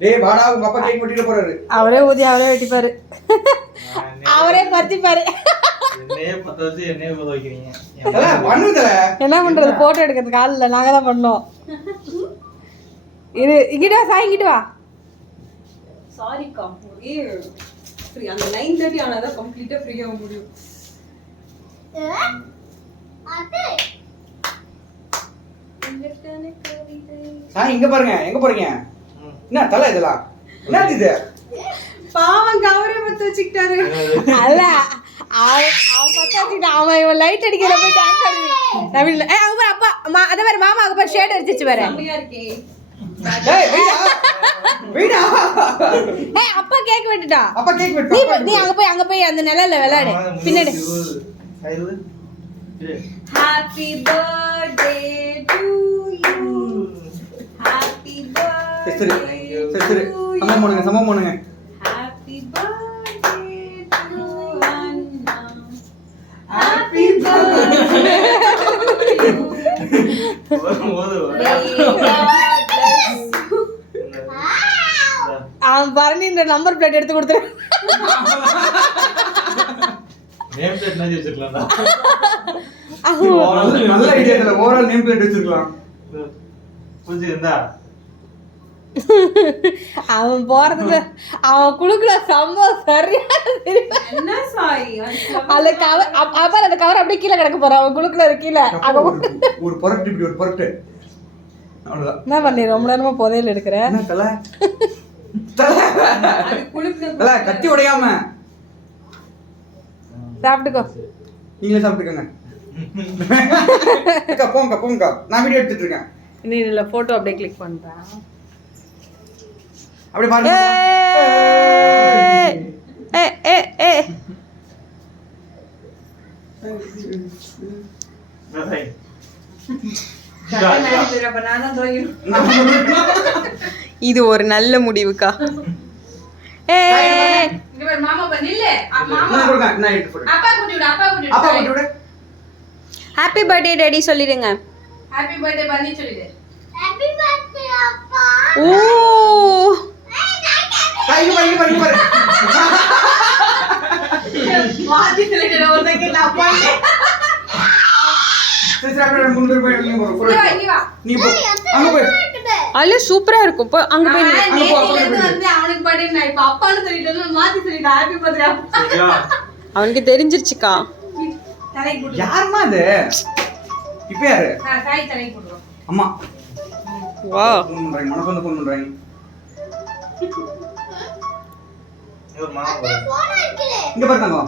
டேய் வாடா உங்க அப்பா கேக் வெட்டிட்டு போறாரு. அவரே ஊதி அவரே வெட்டிப்பாரு. அவரே பத்திப்பாரு. என்னையே பத்த வச்சு என்னையே பத்த வைக்கிறீங்க. பண்ணுதல. என்ன பண்றது போட்டோ எடுக்கிறதுக்கு ஆள் இல்ல நாங்க தான் பண்ணோம். இரு இங்கிட்டு வா சாய் இங்கிட்டு வா. சாரி கா. ஒரே ஃப்ரீ அந்த 9:30 ஆனதா கம்ப்ளீட்டா ஃப்ரீயா முடியும். அடே சாய் இங்க பாருங்க எங்க போறீங்க? என்ன தல இதெல்லாம்? என்னது இது? பாவம் கவரே பத்த வச்சிட்டாரு. அல்ல அவன் பத்த வச்சிட்டு அவன் இவன் லைட் அடிக்கிற போய் டான்ஸ் ஆடுவி. நவீன் அங்க பாரு அப்பா அத பாரு மாமா அங்க பாரு ஷேட் அடிச்சிச்சு பாரு. செம்மையா இருக்கே. டேய் வீடா. ஏய் அப்பா கேக் வெட்டுடா. அப்பா கேக் வெட்டு. நீ அங்க போய் அந்த நிழல்ல விளையாடு. பின்னாடி. Happy birthday to you. Happy birthday. சரி சமம் பண்ணுங்க. Happy birthday to Anna. Happy birthday to you. அவன் பரணி இந்த நம்பர் பிளேட் எடுத்து கொடுத்துரு. நேம் பிளேட் மாதிரி வச்சிருக்கலாம்டா. நல்ல ஐடியா இல்ல ஓவரால் நேம் பிளேட் வச்சிருக்கலாம். புரிஞ்சுதா? அவன் போறதுல அவன் குளுக்குல சம்பவம் சரியா என்ன சாய் அந்த கவர் அப்ப அந்த கவர் அப்படியே கீழே கிடக்க போறான் அவன் குளுக்குல கீழே ஒரு பொரட்டு இப்படி ஒரு பொரட்டு அவ்வளவுதான். என்ன பண்ணி ரொம்ப நேரமா புதையல் எடுக்கிற என்ன தல தல கத்தி உடையாம சாப்பிட்டுக்கோ. நீங்களே சாப்பிட்டுக்கோங்க. போங்க நான் வீடியோ எடுத்துட்டு இருக்கேன். நீ இதுல போட்டோ அப்படியே கிளிக் பண்றேன். அப்படியே பாருங்க. இது ஒரு நல்ல முடிவுக்கா. ஹாப்பி பர்த்டே டாடி சொல்லிடுங்க. ஹாப்பி பர்த்டே பண்ணி சொல்லிடு. ஹேப்பி பர்த்டே அப்பா. ஓ மாத்தி சொல்லிடு ஒரு செகண்ட் அப்பா. அல்ல சூப்பரா இருக்கும். போ அங்க போய் அவனுக்கு பர்த்டே நான் இப்ப அப்பான்னு சொல்லிட்டு மாத்தி சொல்லிடு ஹாப்பி பர்த்டே அப்பா. அவனுக்கு தெரிஞ்சிருச்சுக்கா. தலைக்கு போடு. யாருமா அது? இப்ப யாரு? நான் சாய் தலைக்கு போடுறோம். அம்மா. வா. மனசு வந்து ஃபோன் பண்றாங்க. ஒரு மாமா போன் அடிக்கல. இங்க பாருங்க.